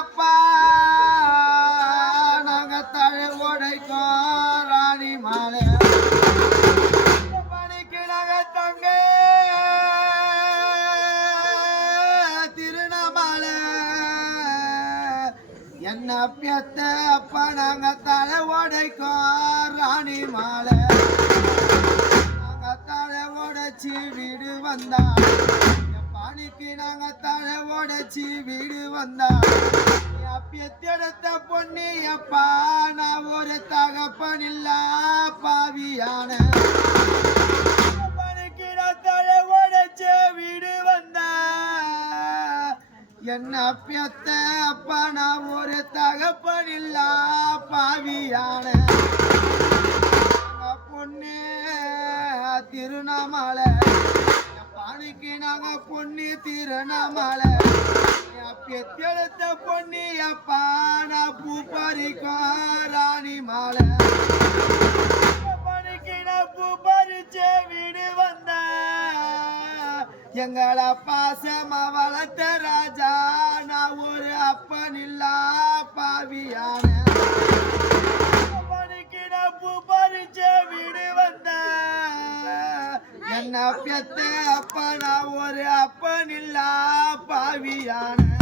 அப்பா. நாங்க தழை உடைக்கோம் ராணி மாலை. பணிக்கு நாங்க தங்க திருநமாலை. என்ன பெத்த அப்பா நாங்க தலை உடைக்கோம் ராணி மாலை. நாங்க தலை உடைச்சி வீடு வந்தா. பாணிக்கு நாங்க தலை உடைச்சி வீடு வந்தா பெத்தெடுத்த பொண்ணு அப்பா நான் ஒரு தகப்பன் இல்ல பாவியான. பாணிக்கு நான் உடைச்ச வீடு வந்தா என்ன பெத்த அப்பா நான் ஒரு தகப்பன் இல்ல பாவியான. பொண்ணு திருநாமலை. பாணிக்கு நாங்க பொண்ணு திருநாமலை. பெத்தெடுத்த பொண்ணு அப்பா நான் பூ பறிக்கும் ராணி மாலை. பணிக்கு பூ பறிச்ச வீடு வந்த. எங்களை பாசமா வளர்த்த ராஜா நான் ஒரு அப்பன் இல்லா பாவியான. அண்ணா பெத்த அப்பா நான் ஒரு அப்பன் இல்லா பாவியான.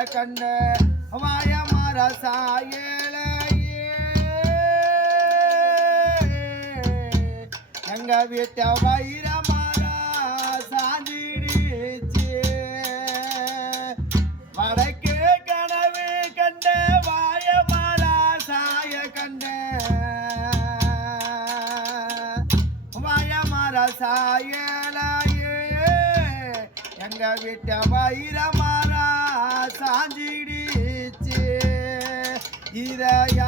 மரசாய கண்ட வாய மரசாயலையே எங்க வீட்ட வைர மரா சாஞ்சிடுச்சு. கனவு கண்ட வாய மரசாய கண்ட. வாய மரசாயலையே எங்க வீட்ட வைர சாஞ்சிடுச்சு. இதய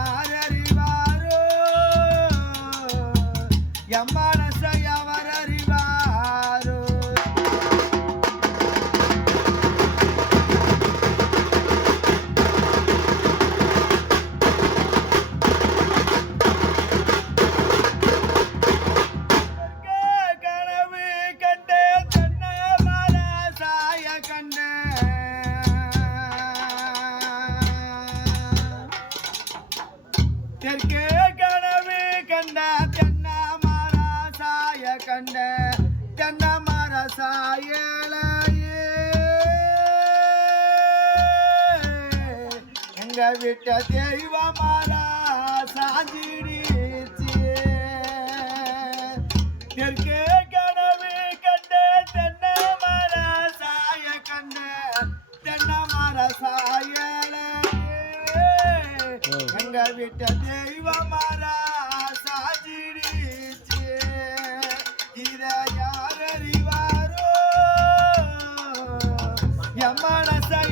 தெற்கே கனவு கண்ட தென்ன சாய கண்ட தென்ன சாயலையே எங்க விட்ட தெய்வ மாறா Yamada say.